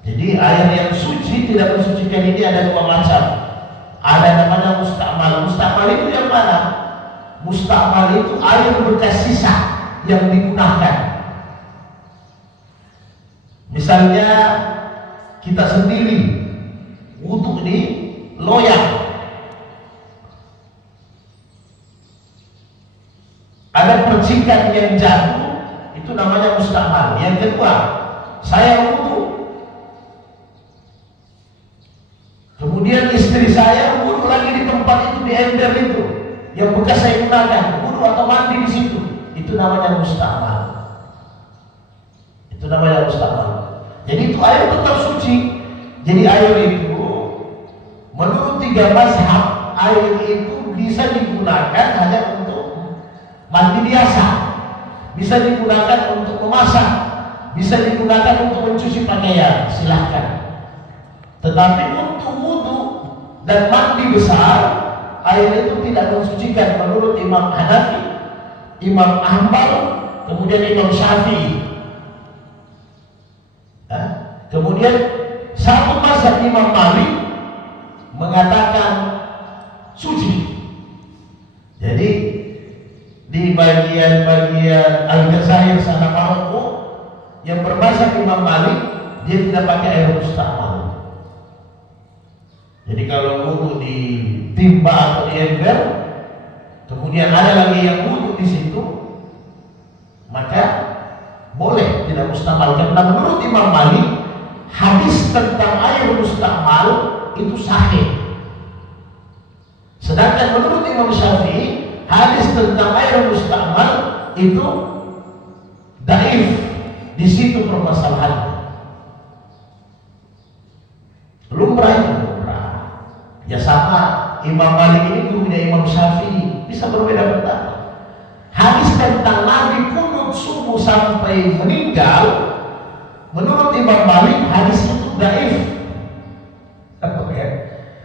Jadi air yang suci tidak mensucikan ini ada dua macam. Ada namanya mustakmal. Mustakmal itu yang mana? Mustakmal itu air bekas sisa yang digunakan. Misalnya kita sendiri wudu di loyang, ada percikan yang jatuh, itu namanya mustakmal. Yang kedua, saya wudu, kemudian istri saya wudu lagi di tempat itu, di ember itu yang bekas saya gunakan, wudu atau mandi di situ, itu namanya mustakmal. Itu namanya mustakmal. Jadi itu air tetap suci. Jadi air itu menurut tiga mazhab, air itu bisa digunakan hanya untuk mandi biasa, bisa digunakan untuk memasak, bisa digunakan untuk mencuci pakaian, silahkan. Tetapi untuk wudu dan mandi besar, air itu tidak mensucikan menurut Imam Hanafi, Imam Hanbal, kemudian Imam Syafi'i. Kemudian satu mazhab Imam Malik mengatakan suci. Jadi di bagian-bagian Al-Jazair sana Maroko yang bermazhab Imam Malik, dia tidak pakai air mustakmal. Jadi kalau wudu di timba atau di ember, kemudian ada lagi yang wudu di situ, maka boleh tidak mustakmal. Karena menurut Imam Malik, hadis tentang air mustakmal itu sahih. Sedangkan menurut Imam Syafi'i, hadis tentang air mustakmal itu dhaif. Di situ permasalahannya. Lumrah itu lumrah. Ya sama, Imam Malik ini gurunya Imam Syafi'i, bisa berbeda pendapat. Hadis tentang Nabi kunut subuh sampai meninggal, menurut Imam Malik hadis itu dhaif.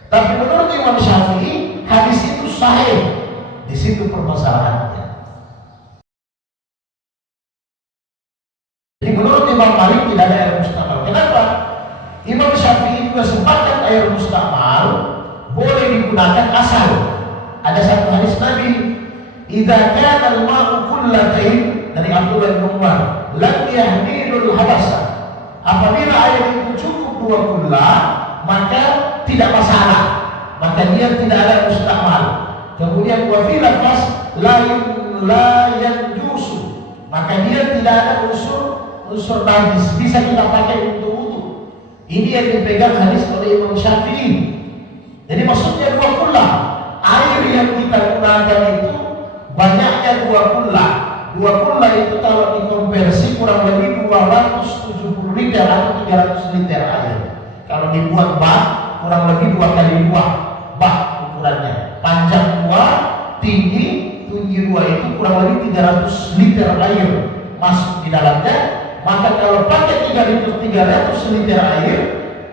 Tapi menurut Imam Syafi'i hadis itu sahih. Di situ permasalahannya. Jadi menurut Imam Malik tidak ada air mustakmal. Kenapa? Imam Syafi'i juga sepakat air mustakmal boleh digunakan asal ada satu hadis Nabi, idza kana al-ma'u kullatayn, dari Abdullah bin Umar, lam yahdilul habasa. Apabila air itu cukup 2 kullah, maka tidak masalah, maka dia tidak ada mustakmal. Kemudian wa fil lafaz la yanjusu, maka dia tidak ada unsur najis, bisa kita pakai untuk wudu. Ini yang dipegang hadis oleh Imam Syafi'i. Jadi maksudnya 2 kullah, air yang kita gunakan itu banyaknya 2 kullah. 2 kullah itu kalau dikonversi kurang lebih 270 liter atau 300 liter air. Kalau dibuat bak, kurang lebih 2 kali 2 bak ukurannya. Panjang 2, tinggi 2 itu kurang lebih 300 liter air masuk di dalamnya. Maka kalau pakai 300 liter air,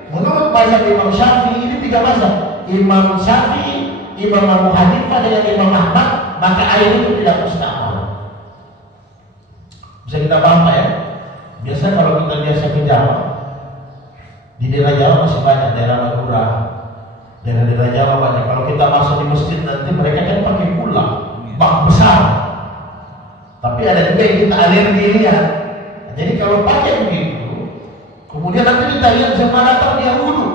menurut mazhab Imam Syafi'i, ini 3 mazhab, Imam Syafi'i, Imam Abu Hanifah dan Imam Ahmad, maka air itu tidak mustakmal. Bisa kita paham ya? Biasa kalau kita biasa ke Jawa, di daerah Jawa masih banyak, daerah Madura, daerah-daerah Jawa banyak. Kalau kita masuk di masjid nanti mereka kan pakai kula, bak besar. Tapi ada juga yang kita alergi lihat. Jadi kalau pakai begitu, kemudian nanti kita lihat jemaah datang dia wudu,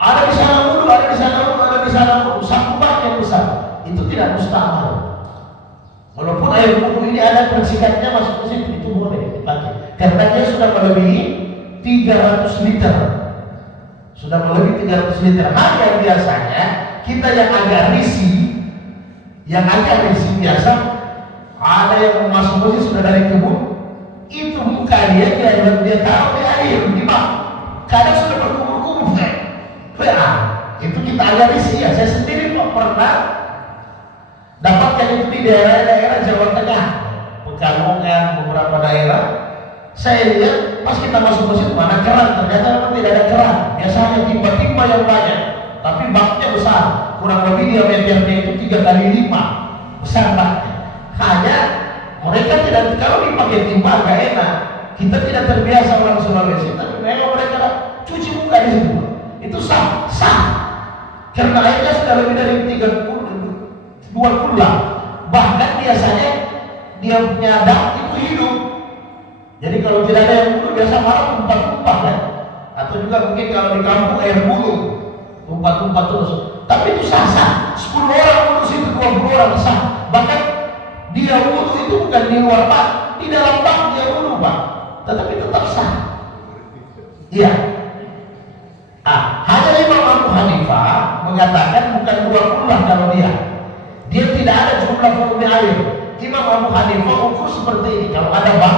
ada di sana wudu, ada di sana wudu, ada di sana wudu, satu bak yang besar, itu tidak mustakmal. Walaupun air wudu ini ada percikannya masuk ke situ, itu boleh dipakai. Karena dia sudah melebihi 300 liter, sudah melebihi 300 liter. Hanya biasanya kita yang agak risih, biasa, ada yang masuk masjid sudah dari kebun. Itu muka dia taruh di air di bak, kadang sudah berkumur-kumur itu kita agak risih ya. Saya sendiri pernah dapatkan itu di daerah-daerah Jawa Tengah, Pekalongan, beberapa daerah. Saya lihat pas kita masuk masjid mana keran, ternyata memang tidak ada keran. Biasanya timba-timba yang banyak, tapi baknya besar, kurang lebih diameternya itu 3 kali 5 besar baknya. Hanya mereka tidak, kalau dipakai timba agak enak, kita tidak terbiasa orang Sulawesi, tapi memang mereka cuci muka di situ. Itu sah, sah. Karena airnya sudah lebih dari 20 bahkan biasanya dia punya dam itu hidup. Jadi kalau tidak ada yang bulu biasa malah tumpah-tumpah kan, atau juga mungkin kalau di kampung air bulu tumpah-tumpah terus. Tapi itu sah-sah. 10 orang bulu situ, 20 orang sah. Bahkan dia bulu itu bukan di luar bak, di dalam bak dia bulu Pak, tetapi tetap sah. Iya. Hanya Imam Abu Hanifah mengatakan bukan 20 kalau dia tidak ada jumlah volume air. Imam Abu Hanifah ukur seperti ini. Kalau ada bak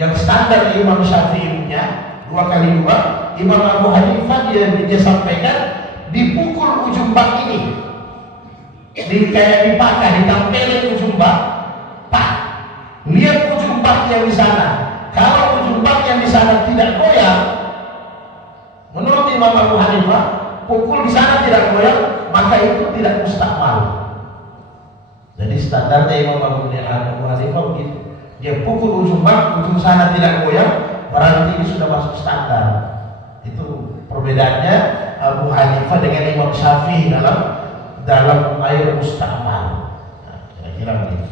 yang standar Imam Syafi'i punya 2x2, Imam Abu Hanifah dia sampaikan dipukul ujung bak ini, kayak dipakah, ditempelin ujung bak. Pak, lihat ujung bak yang di sana. Kalau ujung bak yang di sana tidak goyang, menurut Imam Abu Hanifah, pukul di sana tidak goyang, maka itu tidak mustakmal. Jadi standarnya Imam Abu Hanifah begitu. Dia pukul ujung bak, ujung sana tidak goyang, berarti ini sudah masuk standar. Itu perbedaannya Abu Hanifah dengan Imam Syafi'i dalam air mustakmal. Nah, kira-kira begitu.